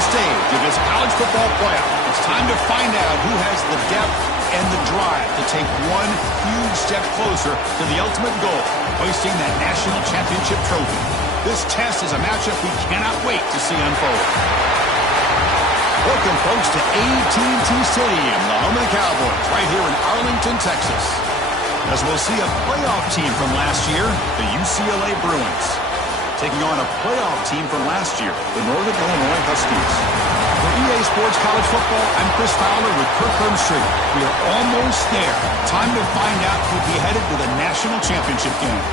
the stage of this college football playoff. It's time to find out who has the depth and the drive to take one huge step closer to the ultimate goal, hoisting that national championship trophy. This test is a matchup we cannot wait to see unfold. Welcome, folks, to AT&T Stadium, the home of the Cowboys, right here in Arlington, Texas. As we'll see a playoff team from last year, the UCLA Bruins, taking on a playoff team from last year, the Northern Illinois Huskies. For EA Sports College Football, I'm Chris Fowler with Kirk Herbstreit. We are almost there. Time to find out who'll be headed to the national championship game.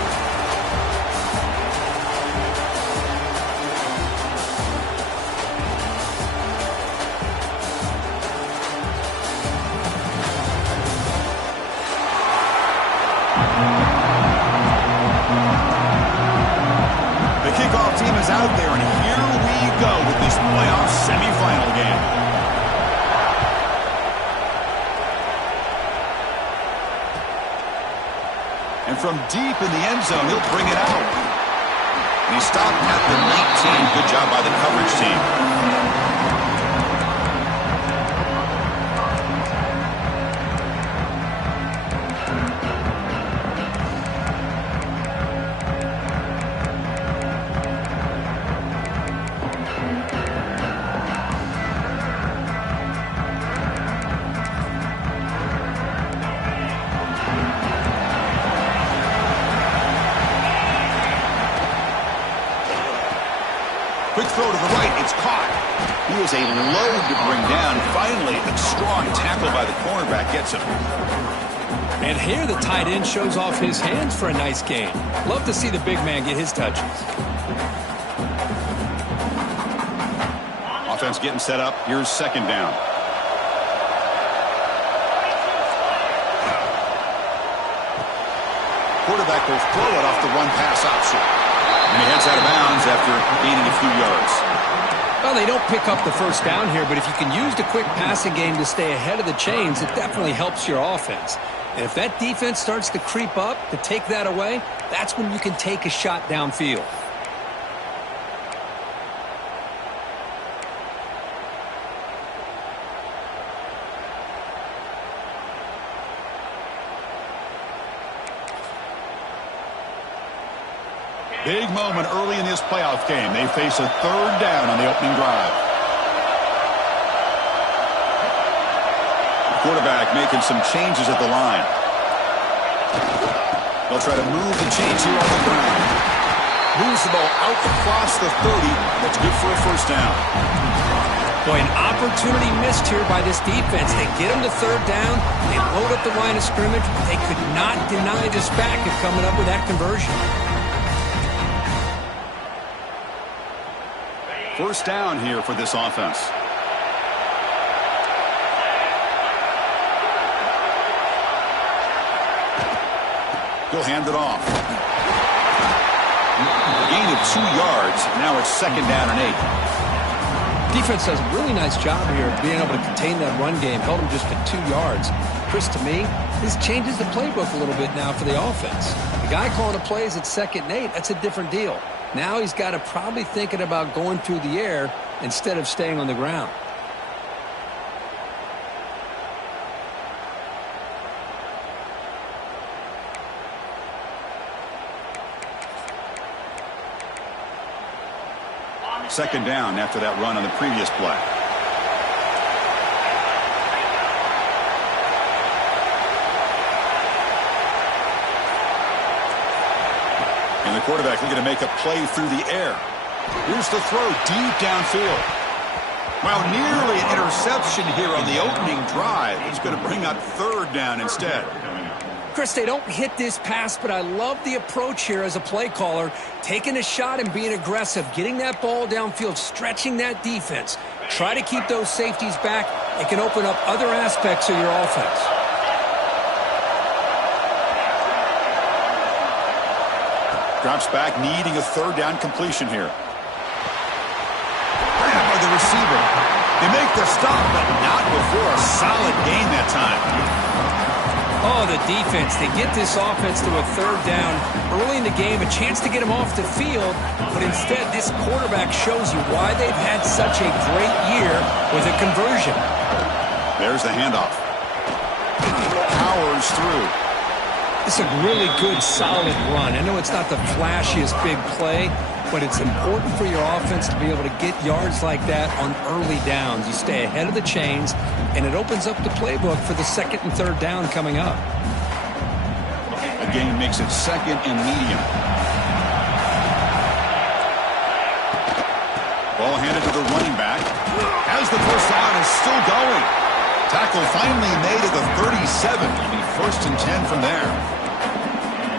Out there, and here we go with this playoff semifinal game. And from deep in the end zone, he'll bring it out. And he stopped at the 19. Good job by the coverage team. Quick throw to the right. It's caught. He is a load to bring down. Finally, a strong tackle by the cornerback gets him. And here the tight end shows off his hands for a nice gain. Love to see the big man get his touches. Offense getting set up. Here's second down. Quarterback will throw it off the run-pass option. And he heads out of bounds after gaining a few yards. Well, they don't pick up the first down here, but if you can use the quick passing game to stay ahead of the chains, it definitely helps your offense. And if that defense starts to creep up to take that away, that's when you can take a shot downfield. Big moment early in this playoff game. They face a third down on the opening drive. The quarterback making some changes at the line. They'll try to move the chains here on the ground. Moves the ball out across the 30. That's good for a first down. Boy, an opportunity missed here by this defense. They get them to third down. They load up the line of scrimmage. They could not deny this back of coming up with that conversion. First down here for this offense. He'll hand it off. A gain of 2 yards. Now it's second down and 8. Defense does a really nice job here of being able to contain that run game. Held him just to 2 yards. Chris, to me, this changes the playbook a little bit now for the offense. The guy calling the plays at second and 8, that's a different deal. Now he's got to probably thinking about going through the air instead of staying on the ground. Second down after that run on the previous play. And the quarterback looking to make a play through the air. Here's the throw deep downfield. Well, nearly an interception here on the opening drive. It's going to bring up third down instead. Chris, they don't hit this pass, but I love the approach here as a play caller. Taking a shot and being aggressive, getting that ball downfield, stretching that defense. Try to keep those safeties back. It can open up other aspects of your offense. Drops back, needing a third down completion here. Grabbed by the receiver. They make the stop, but not before a solid gain that time. Oh, the defense. They get this offense to a third down early in the game, a chance to get them off the field, but instead this quarterback shows you why they've had such a great year with a conversion. There's the handoff. Powers through. It's a really good, solid run. I know it's not the flashiest big play, but it's important for your offense to be able to get yards like that on early downs. You stay ahead of the chains, and it opens up the playbook for the second and third down coming up. The game makes it second and medium. Ball handed to the running back. As the first down is still going. Tackle finally made at the 37. It'll be first and 10 from there.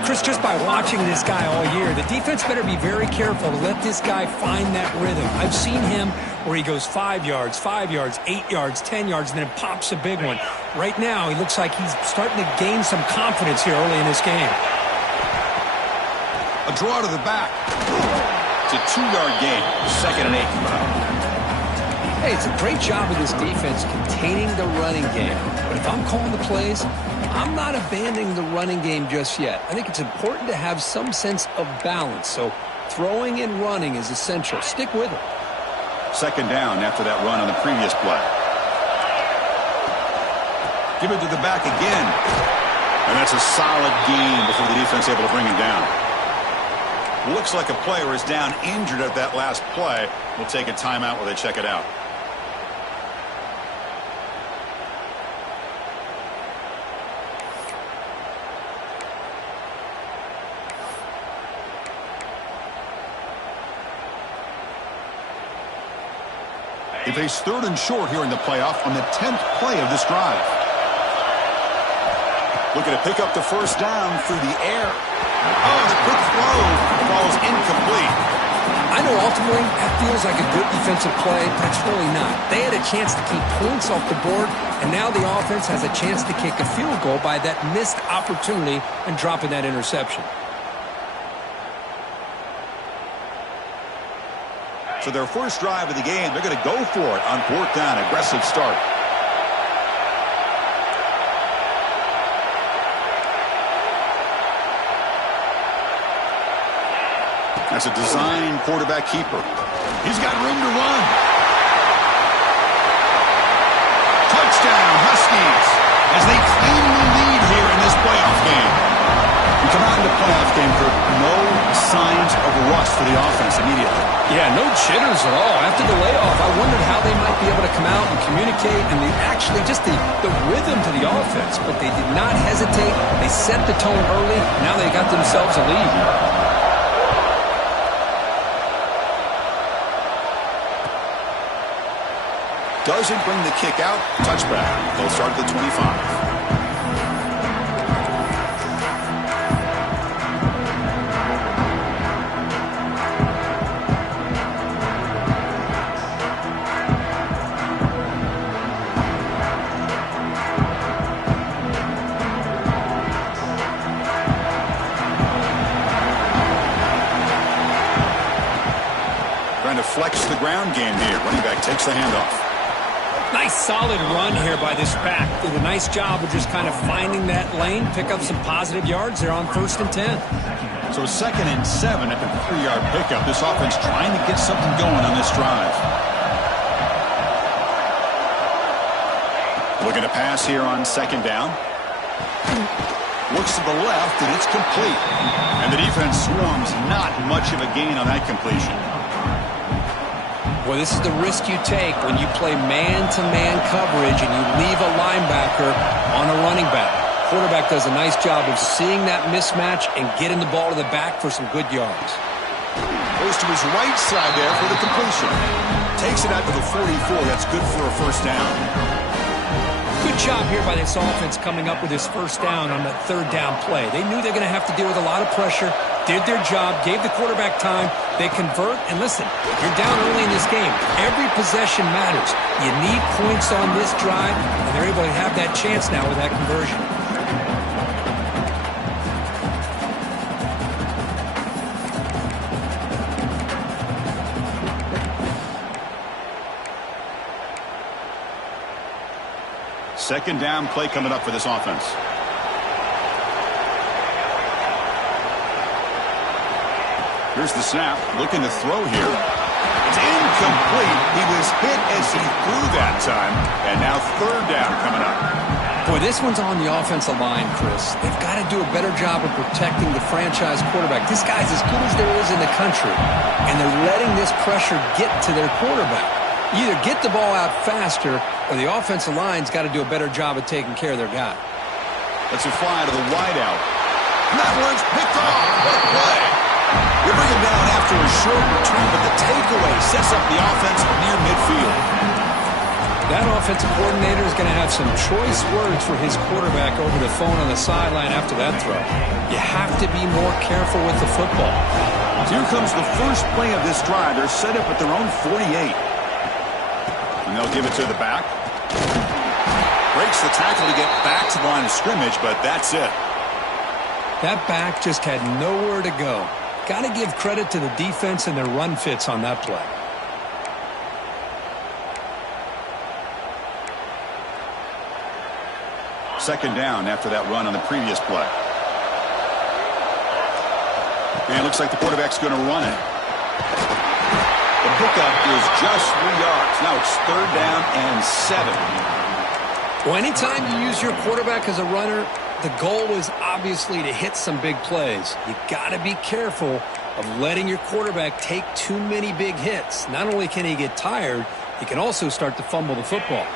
Chris, just by watching this guy all year, the defense better be very careful to let this guy find that rhythm. I've seen him where he goes 5 yards, 8 yards, 10 yards, and then pops a big one. Right now, he looks like he's starting to gain some confidence here early in this game. A draw to the back. It's a 2-yard gain. Second and 8 coming up. Hey, it's a great job of this defense containing the running game. But if I'm calling the plays, I'm not abandoning the running game just yet. I think it's important to have some sense of balance. So throwing and running is essential. Stick with it. Second down after that run on the previous play. Give it to the back again. And that's a solid gain before the defense able to bring him down. Looks like a player is down injured at that last play. We'll take a timeout while they check it out. He faced third and short here in the playoff on the 10th play of this drive. Looking to pick up the first down through the air. Oh, the quick throw falls incomplete. I know ultimately that feels like a good defensive play, but it's really not. They had a chance to keep points off the board, and now the offense has a chance to kick a field goal by that missed opportunity and dropping that interception. So their first drive of the game, they're going to go for it on fourth down. Aggressive start. That's a design quarterback keeper. He's got room to run. Touchdown, Huskies, as they cleanly lead here in this playoff game. You come out in the playoff game, Kirk, no signs of rust for the offense immediately. Yeah, no jitters at all. After the layoff, I wondered how they might be able to come out and communicate and actually just the rhythm to the offense. But they did not hesitate. They set the tone early. Now they got themselves a lead. Doesn't bring the kick out. Touchback. They'll start at the 25. Trying to flex the ground game here. Running back takes the handoff. Nice solid run here by this back. Did a nice job of just kind of finding that lane, pick up some positive yards there on first and 10. So second and 7 after the 3-yard pickup. This offense trying to get something going on this drive. Looking to pass here on second down. Looks to the left, and it's complete. And the defense swarms, not much of a gain on that completion. Well, this is the risk you take when you play man-to-man coverage and you leave a linebacker on a running back. Quarterback does a nice job of seeing that mismatch and getting the ball to the back for some good yards. Goes to his right side there for the completion. Takes it out to the 44. That's good for a first down. Good job here by this offense coming up with this first down on that third down play. They knew they were going to have to deal with a lot of pressure, did their job, gave the quarterback time. They convert, and listen, you're down early in this game. Every possession matters. You need points on this drive, and they're able to have that chance now with that conversion. Second down play coming up for this offense. Here's the snap, looking to throw here. It's incomplete. He was hit as he threw that time, and now third down coming up. Boy, this one's on the offensive line, Chris. They've got to do a better job of protecting the franchise quarterback. This guy's as good as there is in the country, and they're letting this pressure get to their quarterback. You either get the ball out faster, or the offensive line's got to do a better job of taking care of their guy. Let's fly to the wideout. And that one's picked off. What a play. You bring him down after a short return, but the takeaway sets up the offense near midfield. That offensive coordinator is going to have some choice words for his quarterback over the phone on the sideline after that throw. You have to be more careful with the football. Here comes the first play of this drive. They're set up at their own 48. And they'll give it to the back. Breaks the tackle to get back to the line of scrimmage, but that's it. That back just had nowhere to go. Got to give credit to the defense and their run fits on that play. Second down after that run on the previous play. And it looks like the quarterback's going to run it. The pickup is just 3 yards. Now it's third down and 7. Well, anytime you use your quarterback as a runner, the goal is obviously to hit some big plays. You got to be careful of letting your quarterback take too many big hits. Not only can he get tired, he can also start to fumble the football.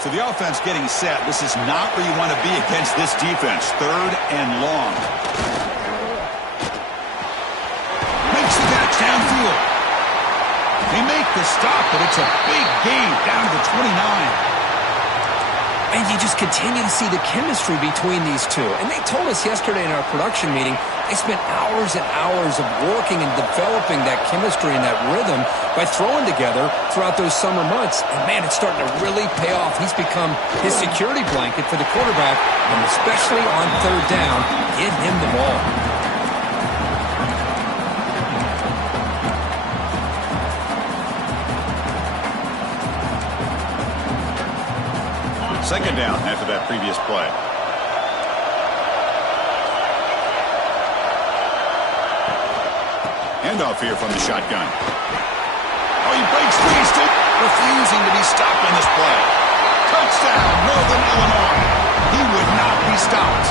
So the offense getting set. This is not where you want to be against this defense. Third and long. Makes the catch downfield. They make the stop, but it's a big gain down to the 29. And you just continue to see the chemistry between these two. And they told us yesterday in our production meeting, they spent hours and hours of working and developing that chemistry and that rhythm by throwing together throughout those summer months. And, man, it's starting to really pay off. He's become his security blanket for the quarterback, and especially on third down, get him the ball. Second down after that previous play. Handoff here from the shotgun. Oh, he breaks free, still refusing to be stopped on this play. Touchdown, Northern Illinois. He would not be stopped.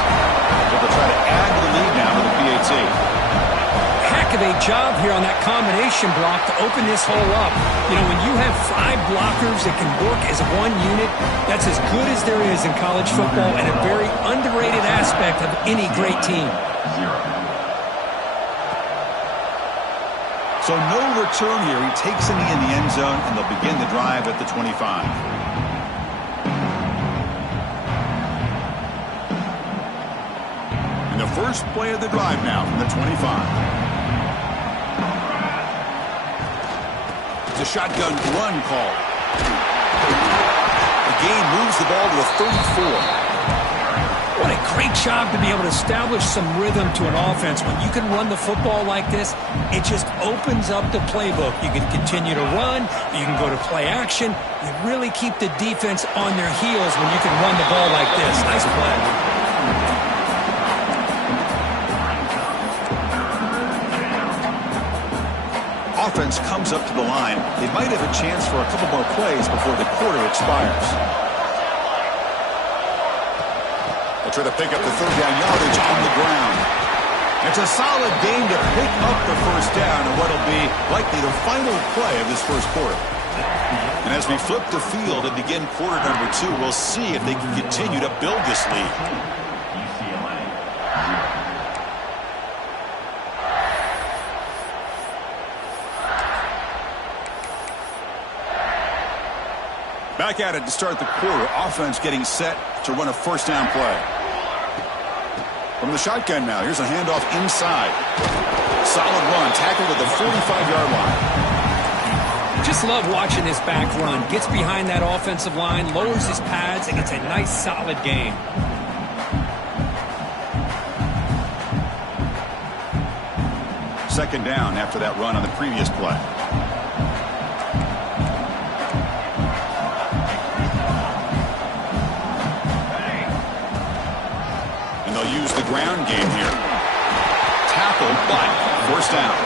So they'll try to add to the lead now with the PAT. Heck of a job here on that combination block to open this hole up. You know, when you have 5 blockers that can work as one unit, that's as good as there is in college football and a very underrated aspect of any great team. So no return here. He takes it in the end zone, and they'll begin the drive at the 25. And the first play of the drive now from the 25. The shotgun run call. The game moves the ball to the 34. What a great job to be able to establish some rhythm to an offense. When you can run the football like this, it just opens up the playbook. You can continue to run. You can go to play action. You really keep the defense on their heels when you can run the ball like this. Nice play. Offense comes up to the line. They might have a chance for a couple more plays before the quarter expires. They try to pick up the third down yardage on the ground. It's a solid game to pick up the first down in what will be likely the final play of this first quarter. And as we flip the field and begin quarter number 2, we'll see if they can continue to build this lead. Back at it to start the quarter. Offense getting set to run a first down play. From the shotgun now. Here's a handoff inside. Solid run. Tackled at the 45-yard line. Just love watching this back run. Gets behind that offensive line, lowers his pads, and gets a nice solid gain. Second down after that run on the previous play. Use the ground game here. Tackle, but first down.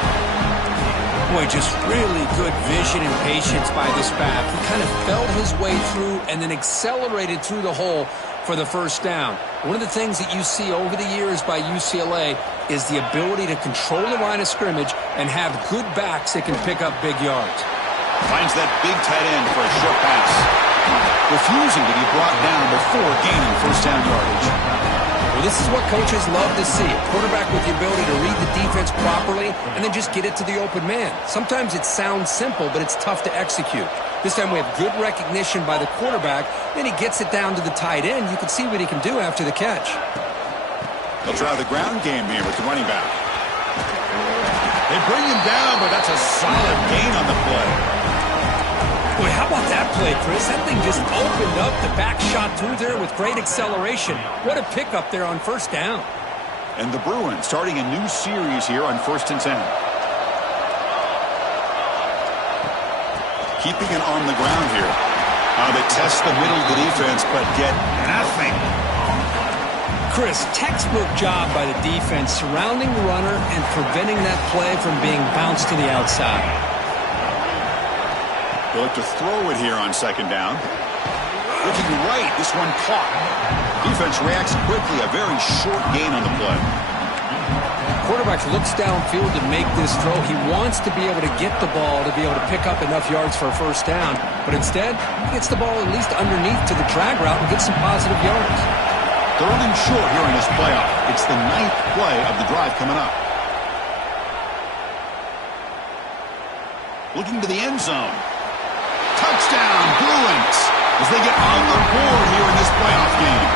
Boy, just really good vision and patience by this back. He kind of felt his way through and then accelerated through the hole for the first down. One of the things that you see over the years by UCLA is the ability to control the line of scrimmage and have good backs that can pick up big yards. Finds that big tight end for a short pass. Refusing to be brought down before gaining first down yardage. Well, this is what coaches love to see. A quarterback with the ability to read the defense properly and then just get it to the open man. Sometimes it sounds simple, but it's tough to execute. This time we have good recognition by the quarterback. Then he gets it down to the tight end. You can see what he can do after the catch. They'll try the ground game here with the running back. They bring him down, but that's a solid gain on the play. Boy, how about that play, Chris? That thing just opened up. The back shot through there with great acceleration. What a pickup there on first down. And the Bruins starting a new series here on 1st and 10. Keeping it on the ground here. They test the middle of the defense, but get nothing. Chris, textbook job by the defense surrounding the runner and preventing that play from being bounced to the outside. They'll look to throw it here on 2nd down. Looking right, this one caught. Defense reacts quickly, a very short gain on the play. Quarterback looks downfield to make this throw. He wants to be able to get the ball to be able to pick up enough yards for a first down, but instead, he gets the ball at least underneath to the drag route and gets some positive yards. 3rd and short here in this playoff. It's the 9th play of the drive coming up. Looking to the end zone. Touchdown, Bruins, as they get on the board here in this playoff game.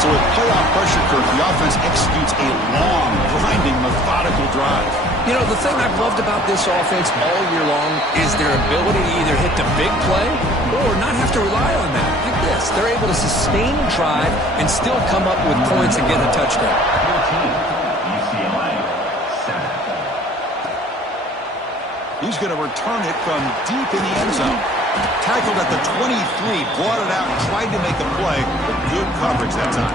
So with playoff pressure curve, the offense executes a long, grinding, methodical drive. You know, the thing I've loved about this offense all year long is their ability to either hit the big play or not have to rely on that. Like this, they're able to sustain a drive and still come up with points and get a touchdown. UCLA, 7. He's going to return it from deep in the end zone. Tackled at the 23, brought it out, tried to make a play, but good coverage that time.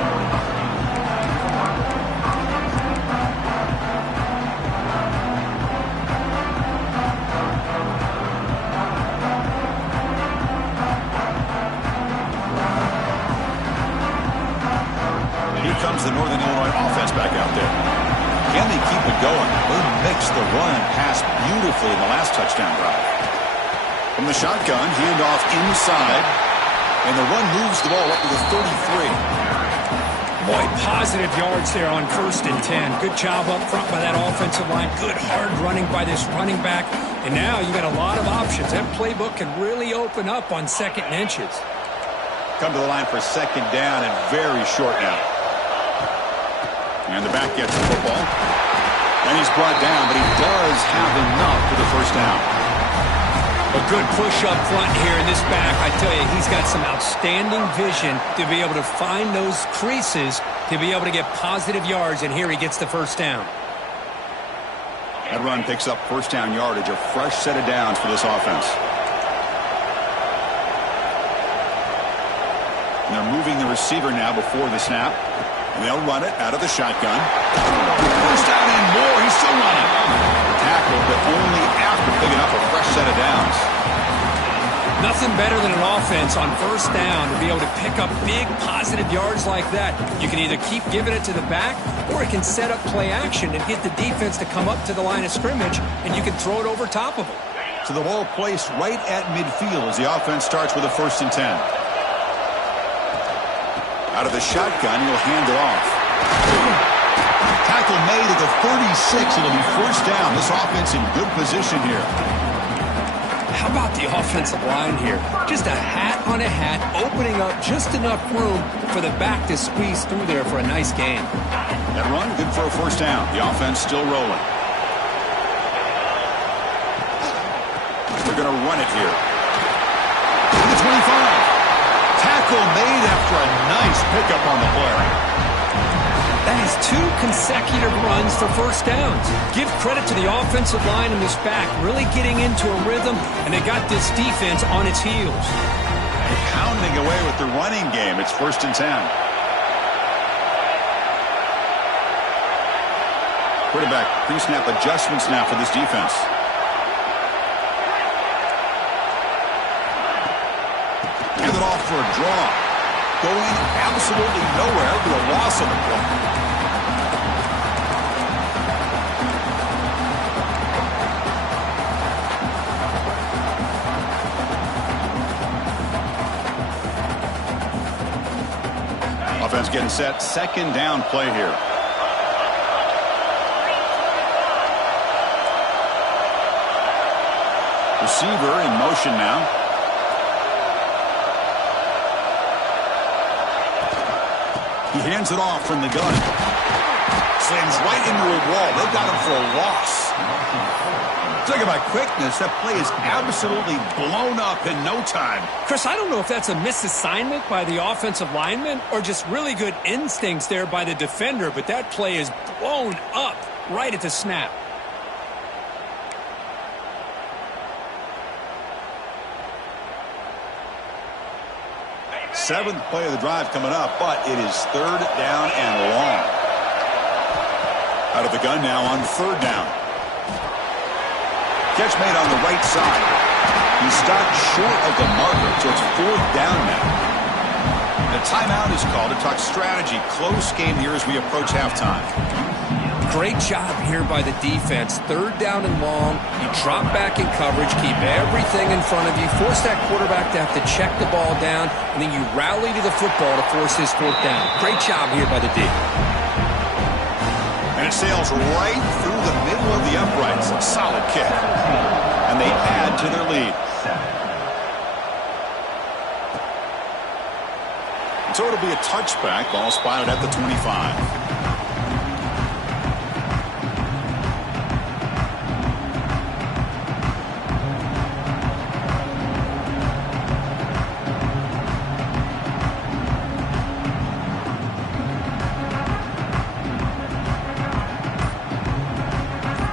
Here comes the Northern Illinois offense back out there. Can they keep it going? They mixed the run and pass beautifully in the last touchdown drive. From the shotgun, handoff inside, and the run moves the ball up to the 33. Boy, positive yards there on 1st and 10. Good job up front by that offensive line. Good hard running by this running back. And now you got a lot of options. That playbook can really open up on 2nd and inches. Come to the line for 2nd down and very short now. And the back gets the football. And he's brought down, but he does have enough for the first down. A good push up front here in this back. I tell you, he's got some outstanding vision to be able to find those creases to be able to get positive yards, and here he gets the first down. That run picks up first down yardage, a fresh set of downs for this offense. And they're moving the receiver now before the snap. And they'll run it out of the shotgun. First down and more. He's still running. Tackled, but only after picking up a fresh set of downs. Nothing better than an offense on first down to be able to pick up big positive yards like that. You can either keep giving it to the back, or it can set up play action and get the defense to come up to the line of scrimmage, and you can throw it over top of them. So the ball placed right at midfield as the offense starts with a 1st and 10. Out of the shotgun, he'll hand it off. Tackle made at the 36. It'll be first down. This offense in good position here. How about the offensive line here? Just a hat on a hat, opening up just enough room for the back to squeeze through there for a nice gain. That run, good for a first down. The offense still rolling. They're going to run it here. To the 25. Tackle made after a nice pickup on the play. That is 2 consecutive runs for first downs. Give credit to the offensive line in this back, really getting into a rhythm, and they got this defense on its heels. They're pounding away with the running game. It's 1st and 10. Quarterback pre-snap adjustments now for this defense. Hand it off for a draw. Going absolutely nowhere to a loss on the play. Offense getting set. Second down play here. Receiver in motion now. He hands it off from the gun. Slams right into a wall. They've got him for a loss. Talk about quickness. That play is absolutely blown up in no time. Chris, I don't know if that's a misassignment by the offensive lineman or just really good instincts there by the defender, but that play is blown up right at the snap. Seventh play of the drive coming up, but it is third down and long. Out of the gun now on third down. Catch made on the right side. He's stopped short of the marker, so it's fourth down now. The timeout is called to talk strategy. Close game here as we approach halftime. Great job here by the defense. Third down and long. You drop back in coverage, keep everything in front of you, force that quarterback to have to check the ball down, and then you rally to the football to force his fourth down. Great job here by the D. And it sails right through the middle of the uprights. A solid kick. And they add to their lead. And so it'll be a touchback. Ball spotted at the 25.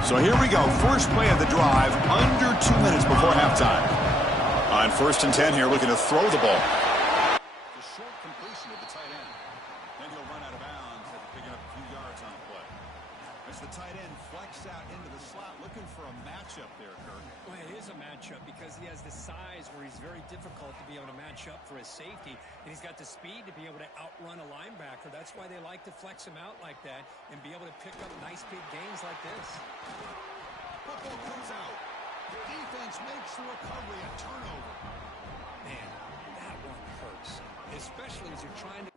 So here we go. First play of the drive, under 2 minutes before halftime. On first and 10 here, looking to throw the ball. The short completion of the tight end. Then he'll run out of bounds after picking up a few yards on the play. As the tight end flex out into the slot, looking for a matchup there, Kirk. Well, it is a matchup because he has the size where he's very difficult to be able to match up for his safety, and he's got the speed to be able to outrun a linebacker. That's why they like to flex him out like that and be able to pick up nice big gains like this. Football comes out. The defense makes the recovery, a turnover. Man, that one hurts, especially as you're trying to...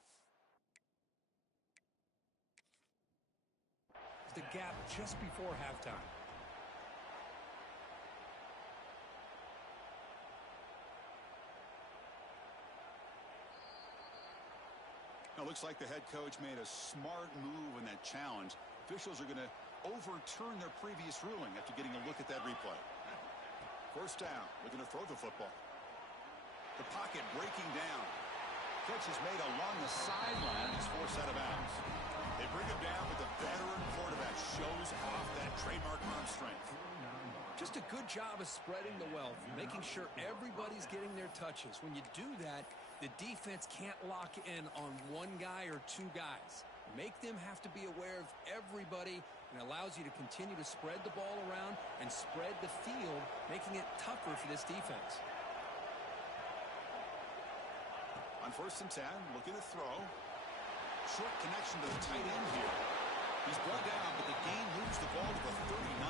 The gap just before halftime. Now, looks like the head coach made a smart move in that challenge. Officials are going to overturn their previous ruling after getting a look at that replay. First down, looking to throw the football. The pocket breaking down. Catch is made along the sideline. It's forced out of bounds. They bring him down, but the veteran quarterback shows off that trademark arm strength. Just a good job of spreading the wealth, making sure everybody's getting their touches. When you do that, the defense can't lock in on one guy or two guys. Make them have to be aware of everybody, and allows you to continue to spread the ball around and spread the field, making it tougher for this defense. On first and 10, looking to throw. Short connection to the tight end here. He's brought down, but the gain moves the ball to the 39.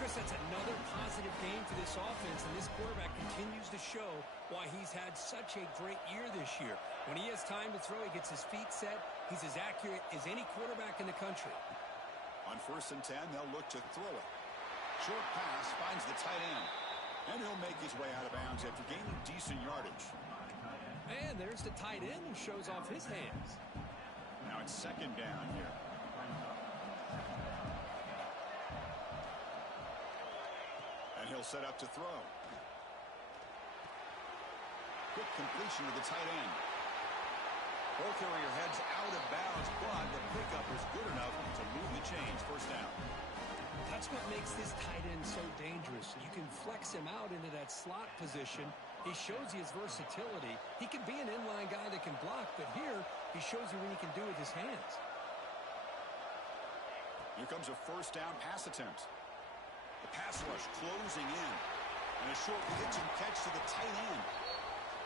Chris, that's another positive game for this offense, and this quarterback continues to show why he's had such a great year this year. When he has time to throw, he gets his feet set. He's as accurate as any quarterback in the country. On first and 10, they'll look to throw it. Short pass finds the tight end. And he'll make his way out of bounds after gaining decent yardage. And there's the tight end who shows off his hands. Now it's second down here. And he'll set up to throw. Quick completion to the tight end. Ball carrier heads out of bounds, but the pickup is good enough to move the chains. First down. That's what makes this tight end so dangerous. You can flex him out into that slot position. He shows you his versatility. He can be an inline guy that can block, but here he shows you what he can do with his hands. Here comes a first down pass attempt. The pass rush closing in. And a short pitch and catch to the tight end.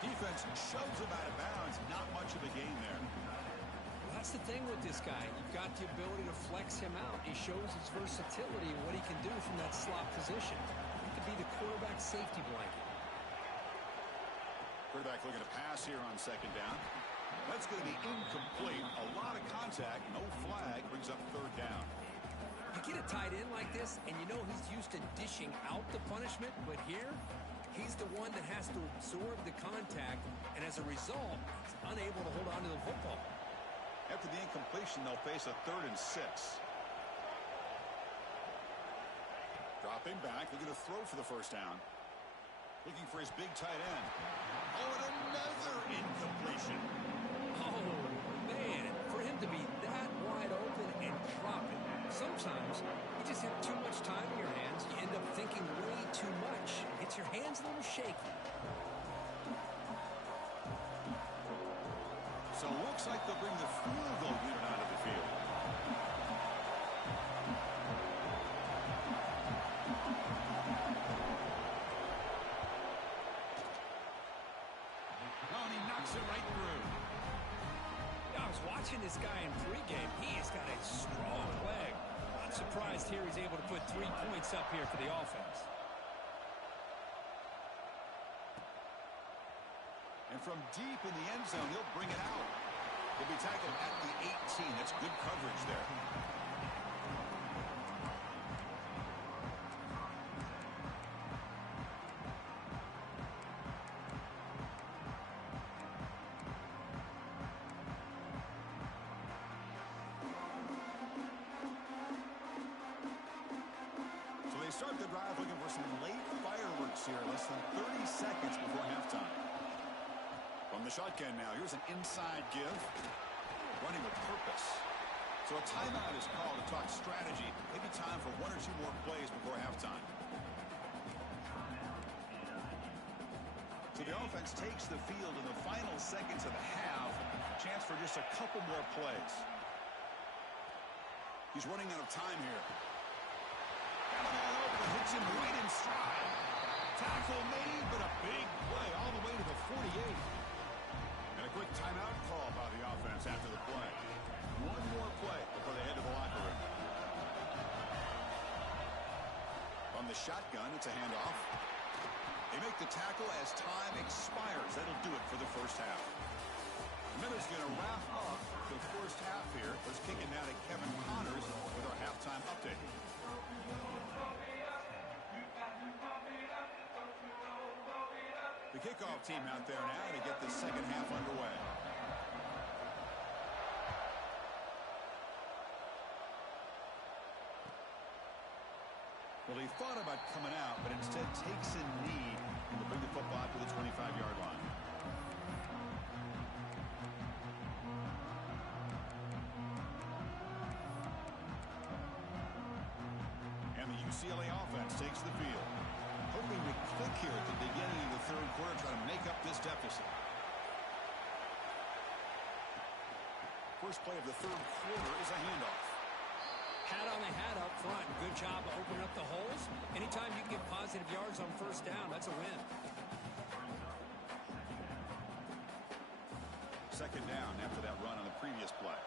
Defense shoves him out of bounds. Not much of a gain there. Well, that's the thing with this guy. You've got the ability to flex him out. He shows his versatility and what he can do from that slot position. He could be the quarterback safety blanket. Quarterback looking to pass here on second down. That's going to be incomplete. A lot of contact. No flag. Brings up third down. You get a tight end like this, and you know he's used to dishing out the punishment, but here, he's the one that has to absorb the contact, and as a result, he's unable to hold on to the football. After the incompletion, they'll face a 3rd and 6. Dropping back, looking to throw for the first down. Looking for his big tight end. Oh, and another incompletion. Oh, man, for him to be that wide open and drop it. Sometimes you just have too much time in your hands. You end up thinking way too much. Gets your hands a little shaky. So it looks like they'll bring the field goal unit out of the field. Oh, and he knocks it right through. I was watching this guy in pregame. He has got a strong leg. I'm surprised here he's able to put 3 points up here for the offense. And from deep in the end zone, he'll bring it out. He'll be tackled at the 18. That's good coverage there. They start the drive looking for some late fireworks here, less than 30 seconds before halftime. From the shotgun now, here's an inside give. Running with purpose. So a timeout is called to talk strategy. Maybe time for 1 or 2 more plays before halftime. So the offense takes the field in the final seconds of the half. Chance for just a couple more plays. He's running out of time here. Hits him right in stride. Tackle made, but a big play all the way to the 48. And a quick timeout call by the offense after the play. 1 more play before they head to the locker room. From the shotgun, it's a handoff. They make the tackle as time expires. That'll do it for the first half. Miller's going to wrap up the first half here. Let's kick it now to Kevin Connors with our halftime update. The kickoff team out there now to get the second half underway. Well, he thought about coming out, but instead takes a knee to bring the football out to the 25-yard line. And the UCLA offense takes the field. Hoping to click here at the beginning of the third quarter, try to make up this deficit. First play of the third quarter is a handoff. Hat on the hat up front. Good job of opening up the holes. Anytime you can get positive yards on first down, that's a win. Second down after that run on the previous play.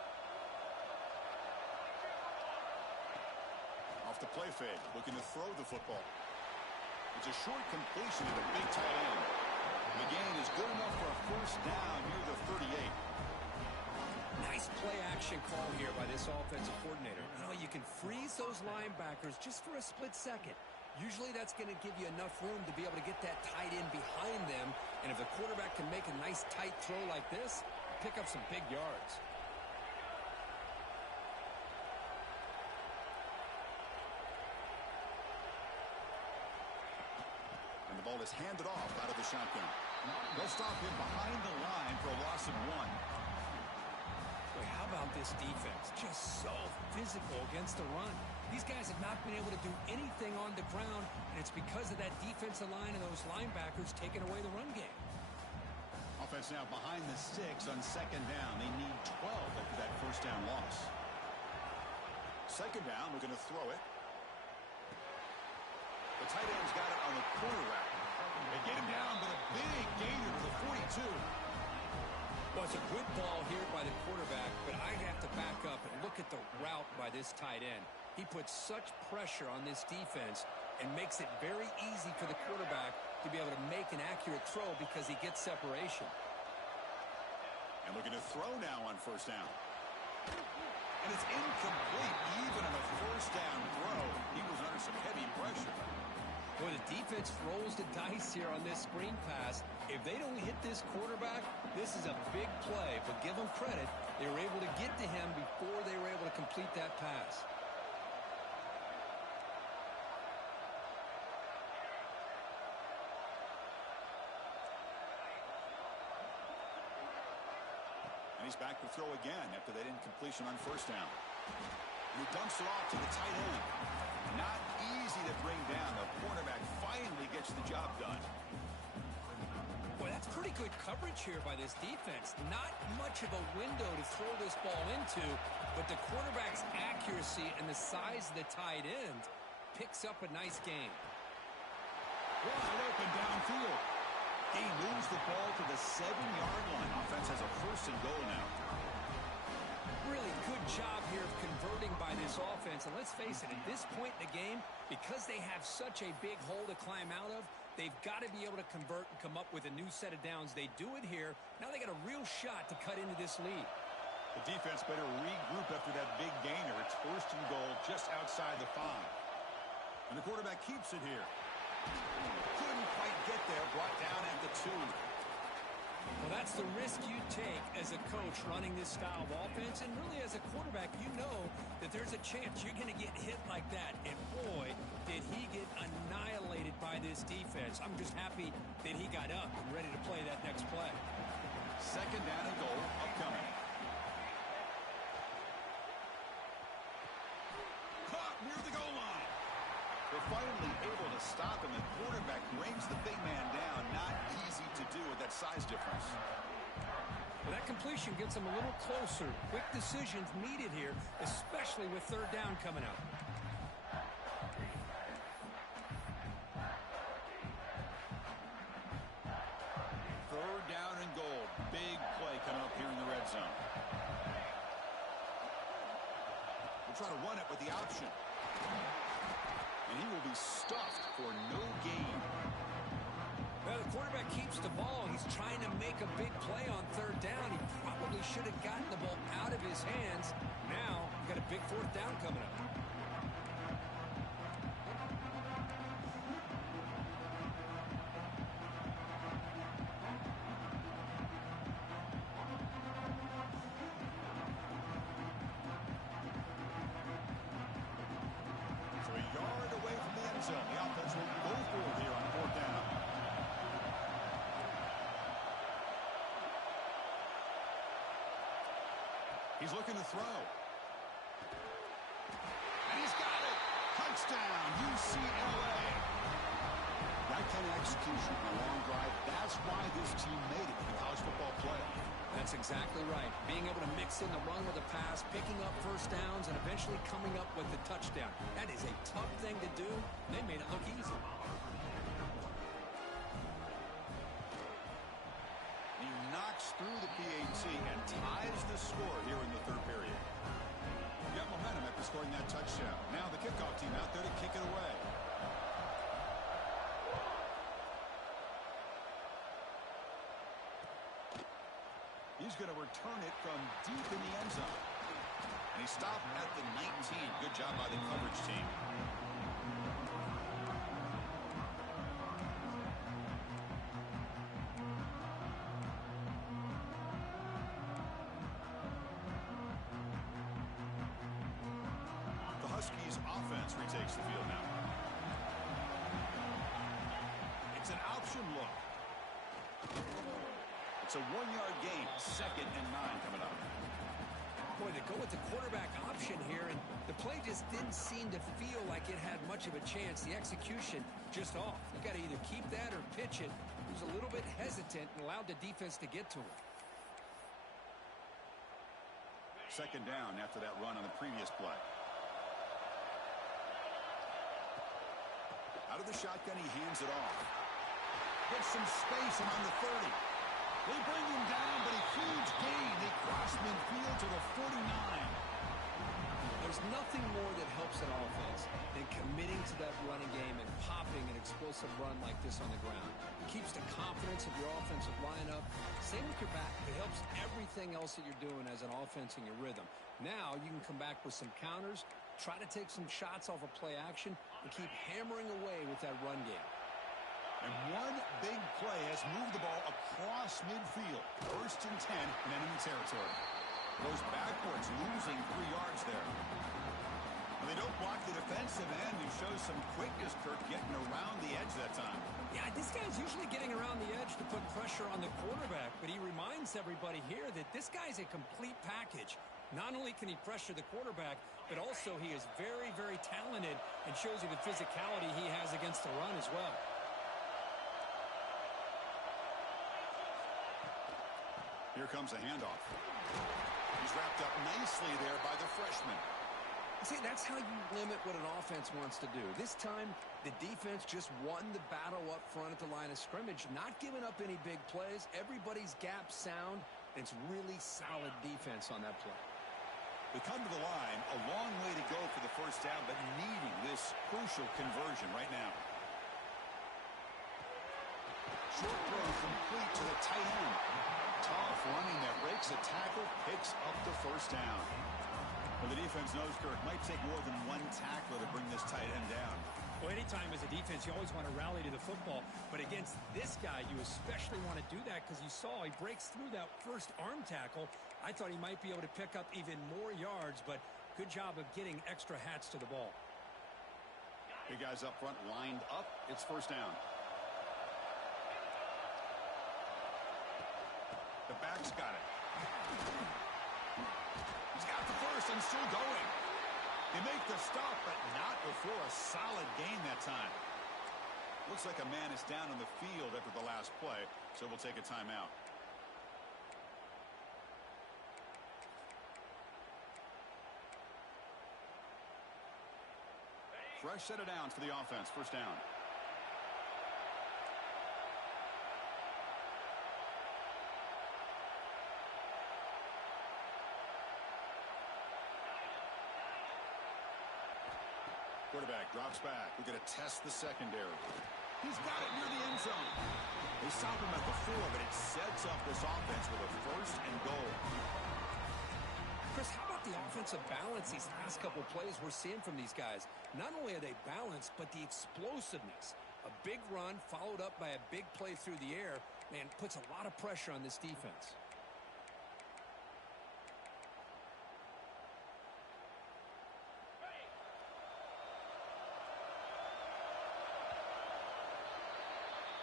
Off the play fake, looking to throw the football. It's a short completion to the big tight end. The gain is good enough for a first down near the 38. Nice play-action call here by this offensive coordinator. You know, you can freeze those linebackers just for a split second. Usually that's going to give you enough room to be able to get that tight end behind them. And if the quarterback can make a nice tight throw like this, pick up some big yards. And the ball is handed off out of the shotgun. They'll stop him behind the line for a loss of 1. Boy, how about this defense? Just so physical against the run. These guys have not been able to do anything on the ground, and it's because of that defensive line and those linebackers taking away the run game. Offense now behind the 6 on second down. They need 12 after that first down loss. second down, looking to throw it. The tight end's got it on the corner route. They get him down, but a big gainer to the 42. Well, it's a good ball here by the quarterback, but I have to back up and look at the route by this tight end. He puts such pressure on this defense and makes it very easy for the quarterback to be able to make an accurate throw because he gets separation. And looking to throw now on first down. And it's incomplete, even on a first down throw. He was under some heavy pressure. Boy, the defense rolls the dice here on this screen pass. If they don't hit this quarterback, this is a big play. But give them credit, they were able to get to him before they were able to complete that pass. And he's back to throw again after that incompletion on first down. And he dumps it off to the tight end. Not easy to bring down. The cornerback finally gets the job done. Boy, that's pretty good coverage here by this defense. Not much of a window to throw this ball into, but the quarterback's accuracy and the size of the tight end picks up a nice gain. Wide open downfield. He moves the ball to the 7-yard line. Offense has a first and goal now. Really good job here of converting by this offense. And let's face it, at this point in the game, because they have such a big hole to climb out of, they've got to be able to convert and come up with a new set of downs. They do it here. Now they got a real shot to cut into this lead. The defense better regroup after that big gainer. It's first and goal just outside the 5. And the quarterback keeps it here. Couldn't quite get there. Brought down at the 2. Well, that's the risk you take as a coach running this style of offense. And really as a quarterback, you know that there's a chance you're going to get hit like that. And boy, did he get annihilated by this defense. I'm just happy that he got up and ready to play that next play. Second down and goal upcoming. Caught near the goal line. They're finally able to stop him. The quarterback brings the big man down. Not easy to do with that size difference. Well, that completion gets them a little closer. Quick decisions needed here, especially with third down coming up. Third down and goal. Big play coming up here in the red zone. We'll try to run it with the option. And he will be stuffed for no gain. Well, the quarterback keeps the ball. He's trying to make a big play on third down. He probably should have gotten the ball out of his hands. Now, got a big fourth down coming up. So a yard away from the end zone. The offense will go for it here on fourth down. He's looking to throw. And he's got it. Touchdown, UCLA. That kind of execution on a long drive, that's why this team made it in the college football playoff. That's exactly right. Being able to mix in the run with the pass, picking up first downs, and eventually coming up with the touchdown. That is a tough thing to do. They made it look easy. He knocks through the PAT and ties the score here in the third period. Got momentum after scoring that touchdown. Now the kickoff team out there to kick it away. He's going to return it from deep in the end zone. And he stopped at the 19. Good job by the coverage team. The Huskies offense retakes the field now. It's an option look. It's a 1-yard gain. 2nd and 9 coming up. Boy, they go with the quarterback option here, and the play just didn't seem to feel like it had much of a chance. The execution just off. You got to either keep that or pitch it. He was a little bit hesitant and allowed the defense to get to him. 2nd down after that run on the previous play. Out of the shotgun, he hands it off. Gets some space around the 30. They bring him down, but a huge gain. They cross midfield to the 49. There's nothing more that helps an offense than committing to that running game and popping an explosive run like this on the ground. It keeps the confidence of your offensive lineup. Same with your back. It helps everything else that you're doing as an offense in your rhythm. Now you can come back with some counters, try to take some shots off of play action, and keep hammering away with that run game. And one big play has moved the ball across midfield. 1st and 10 in enemy territory. Goes backwards, losing 3 yards there. And they don't block the defensive end, who shows some quickness, Kirk, getting around the edge that time. Yeah, this guy's usually getting around the edge to put pressure on the quarterback, but he reminds everybody here that this guy's a complete package. Not only can he pressure the quarterback, but also he is very, very talented and shows you the physicality he has against the run as well. Here comes a handoff. He's wrapped up nicely there by the freshman. See, that's how you limit what an offense wants to do. This time, the defense just won the battle up front at the line of scrimmage, not giving up any big plays. Everybody's gap sound. It's really solid defense on that play. They come to the line, a long way to go for the first down, but needing this crucial conversion right now. Short throw complete to the tight end. Tough running that breaks a tackle, picks up the first down. Well, the defense knows, Kirk, might take more than one tackler to bring this tight end down. Well, anytime as a defense, you always want to rally to the football. But against this guy, you especially want to do that because you saw he breaks through that first arm tackle. I thought he might be able to pick up even more yards, but good job of getting extra hats to the ball. Big guys up front lined up. It's first down. The back's got it. He's got the first and still going. They make the stop, but not before a solid gain that time. Looks like a man is down on the field after the last play, so we'll take a timeout. Fresh set of downs for the offense. First down. Quarterback drops back. We're going to test the secondary. He's got it near the end zone. They stop him at the 4, but it sets up this offense with a 1st and goal. Chris, how about the offensive balance these last couple plays we're seeing from these guys? Not only are they balanced, but the explosiveness. A big run followed up by a big play through the air, man, puts a lot of pressure on this defense.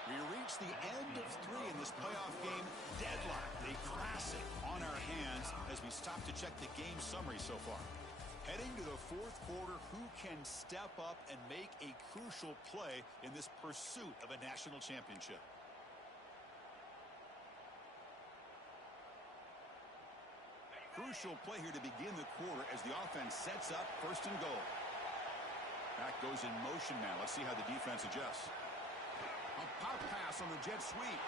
We reach the end of 3 in this playoff game. Deadlock, a classic on our hands as we stop to check the game summary so far. Heading to the 4th quarter, who can step up and make a crucial play in this pursuit of a national championship? Crucial play here to begin the quarter as the offense sets up 1st and goal. Back goes in motion now. Let's see how the defense adjusts. A pop pass on the jet sweep.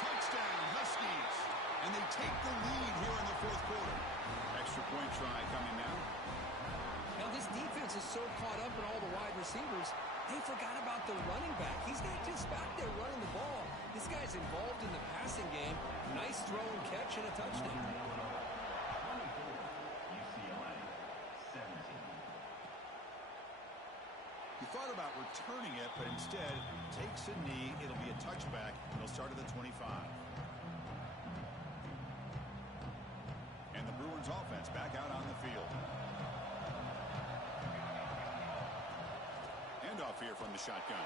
Touchdown, Huskies. And they take the lead here in the 4th quarter. Extra point try coming now. Now this defense is so caught up in all the wide receivers, they forgot about the running back. He's not just back there running the ball. This guy's involved in the passing game. Nice throw and catch and a touchdown. UCLA, 17. He thought about returning it, but instead takes a knee. It'll be a touchback. He'll start at the 25. And the Bruins offense back out on the field. Handoff here from the shotgun.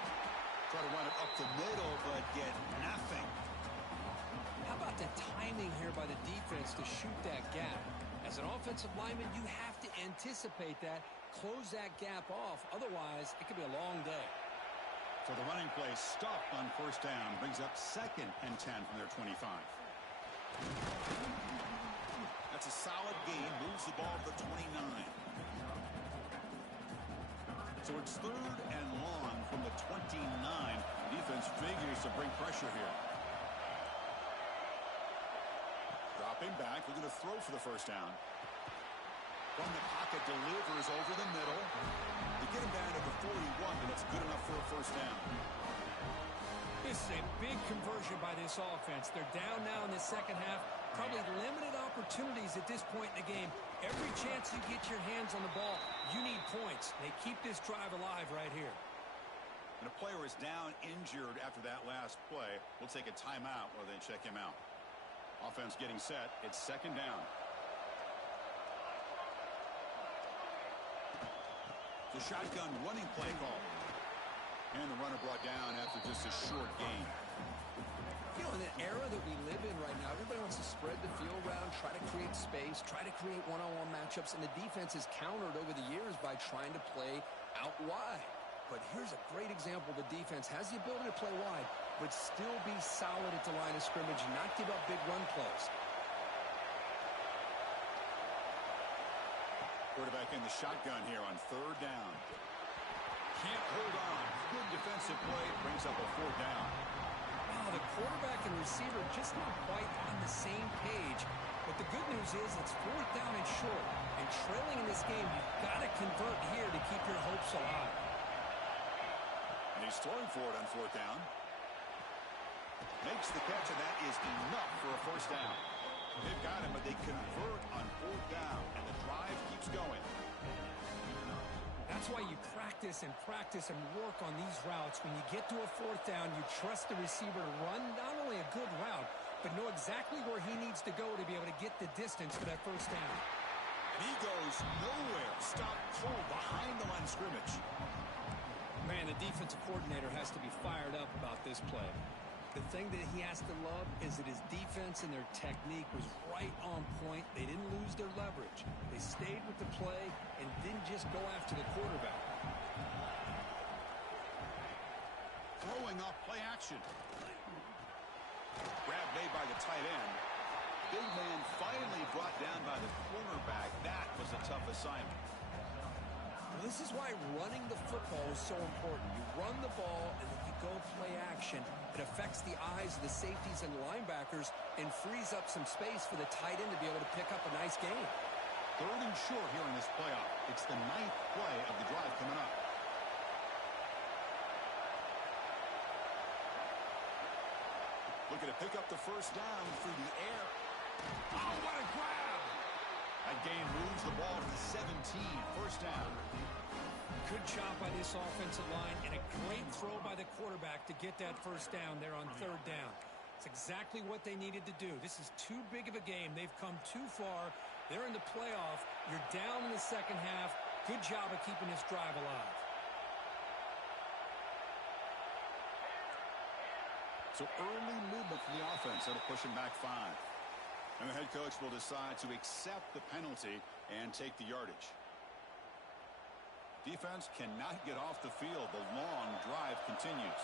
Try to run it up the middle, but get nothing. How about the timing here by the defense to shoot that gap? As an offensive lineman, you have to anticipate that, close that gap off. Otherwise, it could be a long day. So the running play stopped on 1st down. Brings up 2nd and 10 from their 25. That's a solid gain. Moves the ball to the 29. So it's 3rd and long from the 29. Defense figures to bring pressure here. Dropping back, looking to throw for the first down. From the pocket, delivers over the middle. They get him down to the 41, but that's good enough for a first down. This is a big conversion by this offense. They're down now in the second half. Probably limited opportunities at this point in the game. Every chance you get your hands on the ball, you need points. They keep this drive alive right here. And a player is down injured after that last play. We'll take a timeout while they check him out. Offense getting set. It's 2nd down. The shotgun running play call. And the runner brought down after just a short gain. You know, in the era that we live in right now, everybody wants to spread the field around, try to create space, try to create one-on-one matchups, and the defense has countered over the years by trying to play out wide. But here's a great example. The defense has the ability to play wide, but still be solid at the line of scrimmage and not give up big run plays. Quarterback in the shotgun here on 3rd down. Can't hold on. Good defensive play. Brings up a 4th down. Wow, the quarterback and receiver just not quite on the same page. But the good news is it's 4th down and short. And trailing in this game, you've got to convert here to keep your hopes alive. And he's throwing for it on 4th down. Makes the catch, and that is enough for a first down. They've got him, but they convert on 4th down, and the drive keeps going. That's why you practice and work on these routes. When you get to a 4th down, you trust the receiver to run not only a good route, but know exactly where he needs to go to be able to get the distance for that first down. And he goes nowhere. Stop cold behind the line of scrimmage. Man, the defensive coordinator has to be fired up about this play. The thing that he has to love is that his defense and their technique was right on point. They didn't lose their leverage. They stayed with the play and didn't just go after the quarterback. Throwing up play action. Grab made by the tight end. Big man finally brought down by the cornerback. That was a tough assignment. Well, this is why running the football is so important. You run the ball and then you go play action. It affects the eyes of the safeties and the linebackers and frees up some space for the tight end to be able to pick up a nice gain. 3rd and short here in this playoff. It's the 9th play of the drive coming up. Looking to pick up the first down through the air. Oh, what a grab! That gain moves the ball to the 17. First down. Good job by this offensive line and a great throw by the quarterback to get that first down there on 3rd down. It's exactly what they needed to do. This is too big of a game. They've come too far. They're in the playoff. You're down in the second half. Good job of keeping this drive alive. So early movement from the offense. That'll push him back 5. And the head coach will decide to accept the penalty and take the yardage. Defense cannot get off the field. The long drive continues.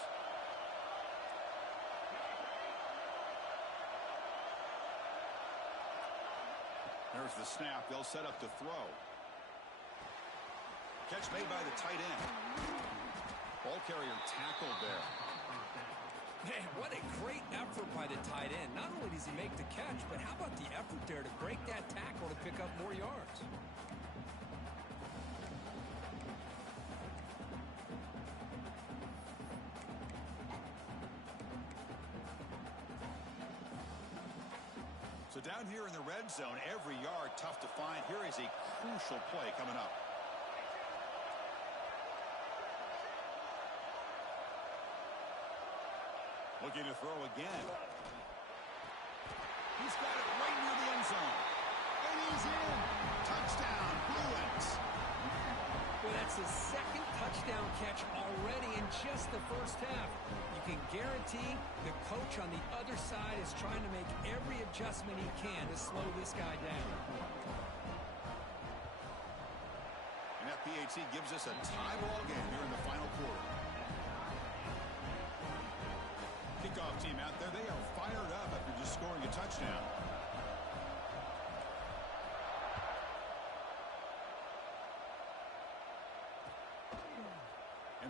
There's the snap. They'll set up to throw. Catch made by the tight end. Ball carrier tackled there. Man, what a great effort by the tight end. Not only does he make the catch, but how about the effort there to break that tackle to pick up more yards? So down here in the red zone, every yard tough to find. Here is a crucial play coming up. Looking to throw again. He's got it right near the end zone. And he's in. Touchdown, Bruins. Well, that's his 2nd touchdown catch already in just the first half. You can guarantee the coach on the other side is trying to make every adjustment he can to slow this guy down. And that PAT gives us a tie ball game here in the final quarter. Kickoff team out there, they are fired up after just scoring a touchdown.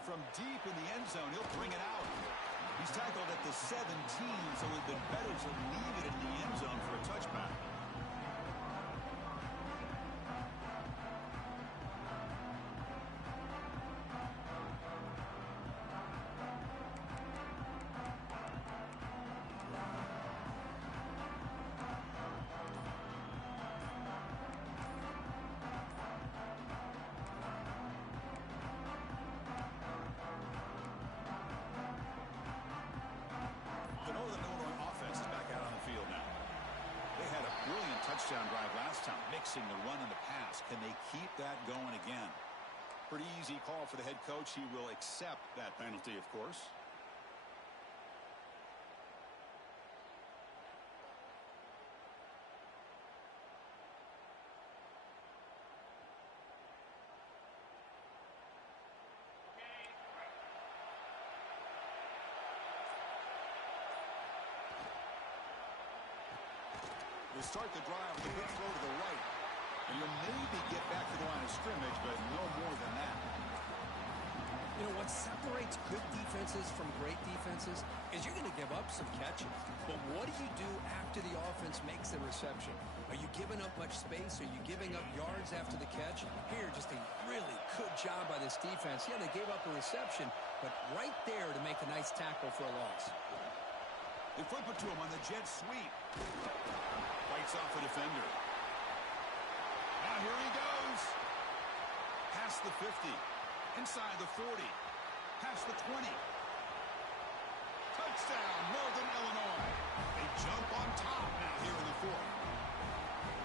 from deep in the end zone. He'll bring it out. He's tackled at the 17, so it would have been better to leave it in the end zone for a touchback. Touchdown drive last time, mixing the run and the pass. Can they keep that going again? Pretty easy call for the head coach. He will accept that penalty, of course. We'll start the drive with a quick throw to the right. And you'll maybe get back to the line of scrimmage, but no more than that. You know, what separates good defenses from great defenses is you're going to give up some catches. But what do you do after the offense makes the reception? Are you giving up much space? Are you giving up yards after the catch? Here, just a really good job by this defense. Yeah, they gave up a reception, but right there to make a nice tackle for a loss. They flip it to him on the jet sweep. Fights off a defender. Now here he goes. Past the 50. Inside the 40. Past the 20. Touchdown, Northern Illinois. They jump on top now here in the fourth.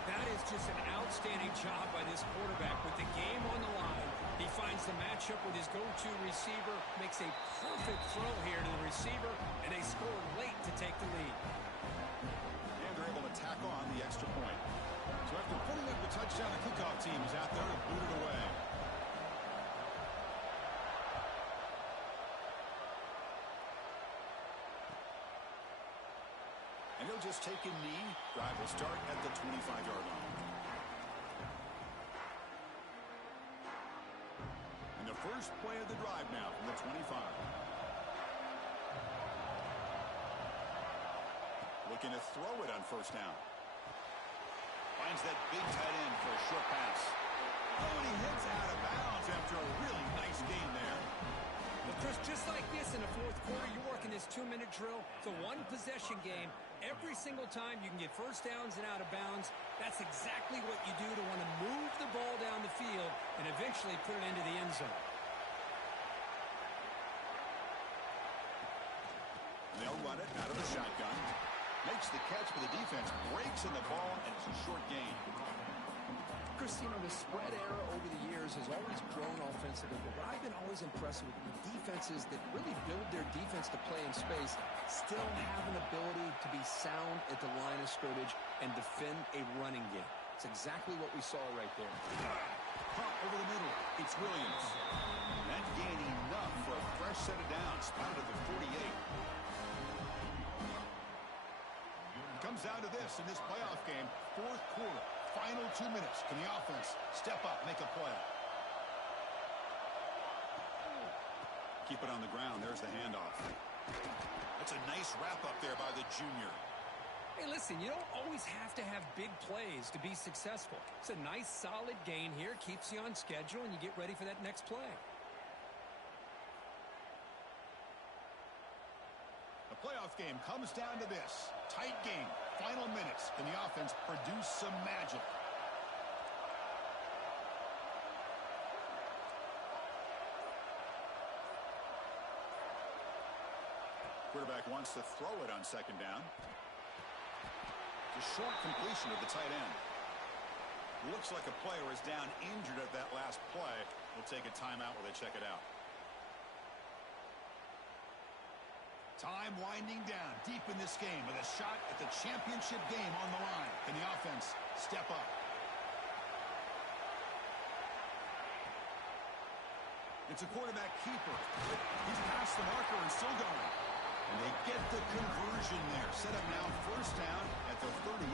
That is just an outstanding job by this quarterback. With the game on the line, he finds the matchup with his go-to receiver, makes a perfect throw here to the receiver, and they score late to take the lead. And they're able to tack on the extra point. So after putting up the touchdown, the kickoff team is out there to boot it away. And he'll just take a knee. Drive will start at the 25-yard line. And the first play of the drive now from the 25. Looking to throw it on first down. Finds that big tight end for a short pass. Oh, and he hits out of bounds after a really nice gain there. Well, Chris, just like this in the fourth quarter, you're working this 2-minute drill. It's a one-possession game. Every single time you can get first downs and out of bounds, that's exactly what you do to want to move the ball down the field and eventually put it into the end zone. They'll run it out of the shotgun. Makes the catch, but the defense breaks in the ball, and it's a short gain. Chris, you know, the spread era over the years has always grown offensively, but what I've been always impressed with the defenses that really build their defense to play in space still have an ability to be sound at the line of scrimmage and defend a running game. It's exactly what we saw right there. Pump over the middle. It's Williams. That gain enough for a fresh set of downs. Spotted at the 48. Comes down to this in this playoff game. Fourth quarter. Final 2 minutes. Can the offense step up, make a play? Keep it on the ground. There's the handoff. That's a nice wrap-up there by the junior. Hey, listen, you don't always have to have big plays to be successful. It's a nice, solid gain here. Keeps you on schedule, and you get ready for that next play. The playoff game comes down to this. Tight game. Final minutes. Can the offense produce some magic? Quarterback wants to throw it on second down. It's a short completion of the tight end. Looks like a player is down injured at that last play. We'll take a timeout while they check it out. Time winding down deep in this game with a shot at the championship game on the line. Can the offense step up? It's a quarterback keeper. He's past the marker and still going. And they get the conversion there. Set up now first down at the 38.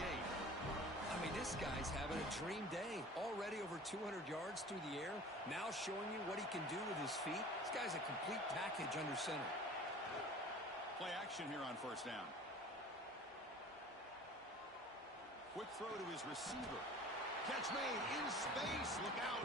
I mean, this guy's having a dream day. Already over 200 yards through the air. Now showing you what he can do with his feet. This guy's a complete package under center. Play action here on first down. Quick throw to his receiver. Catch made in space. Look out.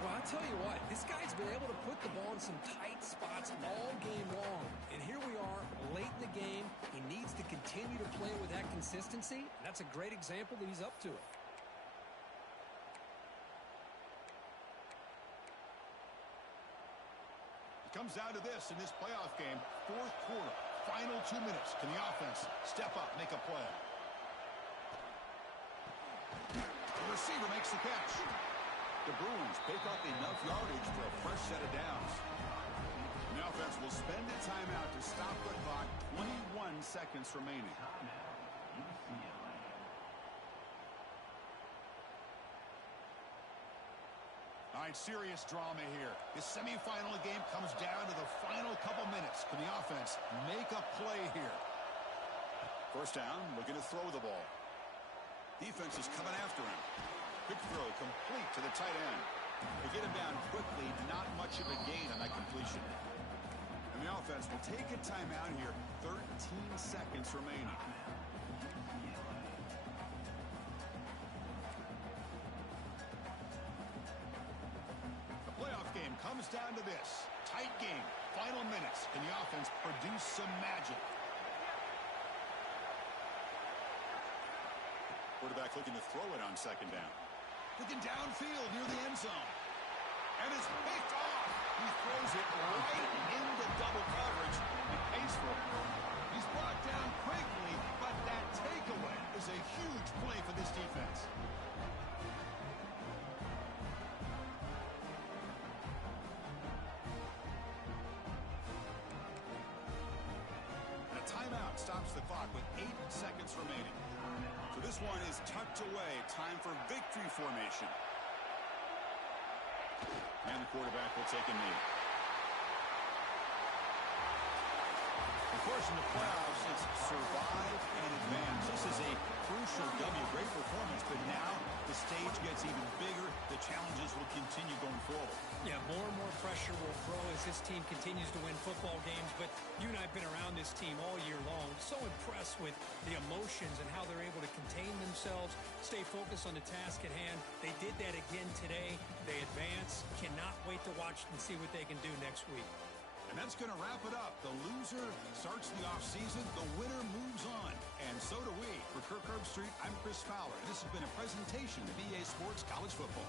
Well, I'll tell you what, this guy's been able to put the ball in some tight spots all game long. And here we are, late in the game. He needs to continue to play with that consistency. That's a great example that he's up to it. It comes down to this in this playoff game. Fourth quarter, final 2 minutes. Can the offense step up, make a play? The receiver makes the catch. The Bruins pick up enough yardage for a fresh set of downs. And the offense will spend a timeout to stop the clock. 21 seconds remaining. UCLA. All right, serious drama here. This semifinal game comes down to the final couple minutes. Can the offense make a play here? First down, looking to throw the ball. Defense is coming after him. Quick throw complete to the tight end. They get him down quickly, not much of a gain on that completion. And the offense will take a timeout here. 13 seconds remaining. The playoff game comes down to this. Tight game, final minutes. Can the offense produce some magic? Quarterback looking to throw it on second down. Looking downfield near the end zone. And it's picked off. He throws it right into double coverage. He pays for it. He's brought down quickly, but that takeaway is a huge play for this defense. And a timeout stops the clock with 8 seconds remaining. So this one is tucked away. Time for victory formation. And the quarterback will take a knee. Of course, in the playoffs, it's survive and advance. This is a crucial W. Great performance, but now the stage gets even bigger. The challenges will continue going forward. Yeah, more and more pressure will grow as this team continues to win football games. But you and I have been around this team all year long. So impressed with the emotions and how they're able to contain themselves, stay focused on the task at hand. They did that again today. They advance. Cannot wait to watch and see what they can do next week. And that's going to wrap it up. The loser starts the offseason. The winner moves on. And so do we. For Kirk Herbstreit, I'm Chris Fowler. This has been a presentation of EA Sports College Football.